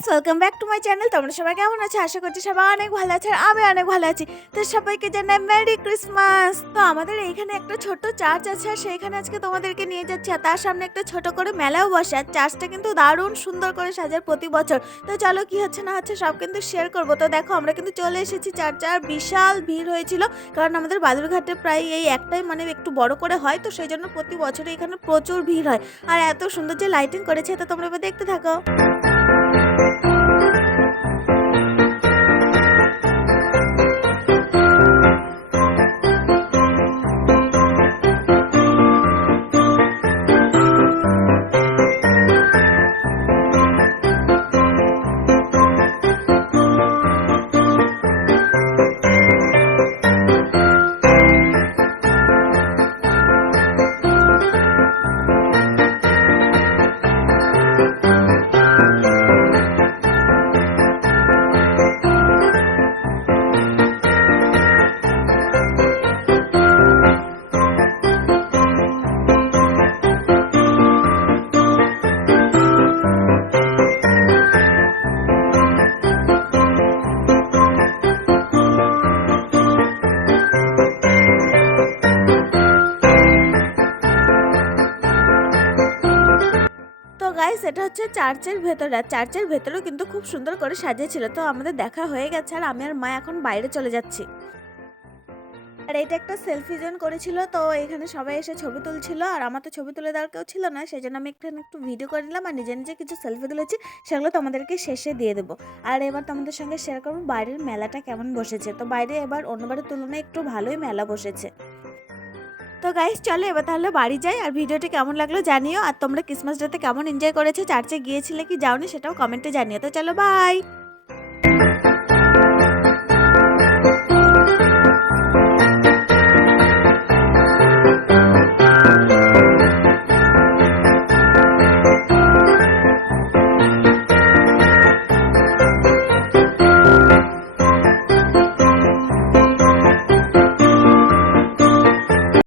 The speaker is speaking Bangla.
Guys, welcome back to my channel. তোমরা সবাই কেমন আছো? আশা করছি সবাই অনেক ভালো আছে, আর আমি অনেক ভালো আছি। তো সবাইকে জানাই মেরি ক্রিসমাস। তো আমাদের এইখানে একটা ছোট চার্চ আছে, আর সেইখানে আজকে তোমাদেরকে নিয়ে যাচ্ছি। আর তার সামনে একটা ছোট করে মেলাও বসে, আর চার্চটা কিন্তু দারুণ সুন্দর করে সাজায় প্রতি বছর। তো চলো কি হচ্ছে না হচ্ছে সব কিন্তু শেয়ার করবো। তো দেখো, আমরা কিন্তু চলে এসেছি চার্চে, আর বিশাল ভিড় হয়েছিল, কারণ আমাদের বালুরঘাটে প্রায় এই একটাই মানে একটু বড় করে হয়, তো সেই জন্য প্রতি বছরই এখানে প্রচুর ভিড় হয়। আর এত সুন্দর যে লাইটিং করেছে, তো তোমরা এবার দেখতে থাকো। তো গাইস, এটা হচ্ছে চার্চের ভেতরে, আর চার্চের ভেতরেও কিন্তু খুব সুন্দর করে সাজিয়েছিল। তো আমাদের দেখা হয়ে গেছে, আর আমি আর মা এখন বাইরে চলে যাচ্ছি। আর এটা একটা সেলফি জোন করেছিল, তো এখানে সবাই এসে ছবি তুলছিল, আর আমার তো ছবি তুলে দেওয়ার কেউ ছিল না, সেই জন্য আমি এখানে একটু ভিডিও করে নিলাম, আর নিজে নিজে কিছু সেলফি তুলেছি, সেগুলো তোমাদেরকে শেষে দিয়ে দেবো। আর এবার তোমাদের সঙ্গে শেয়ার করবো বাইরের মেলাটা কেমন বসেছে। তো বাইরে এবার অন্যবারের তুলনায় একটু ভালোই মেলা বসেছে। তো গাইস, চলো এবার তাহলে বাড়ি যাই। আর ভিডিওটি কেমন লাগলো জানিও, আর তোমরা ক্রিসমাস ডেতে কেমন এনজয় করেছো, চার্চে গিয়েছিলে কি যাওনি সেটাও কমেন্টে জানিও। তো চলো, বাই।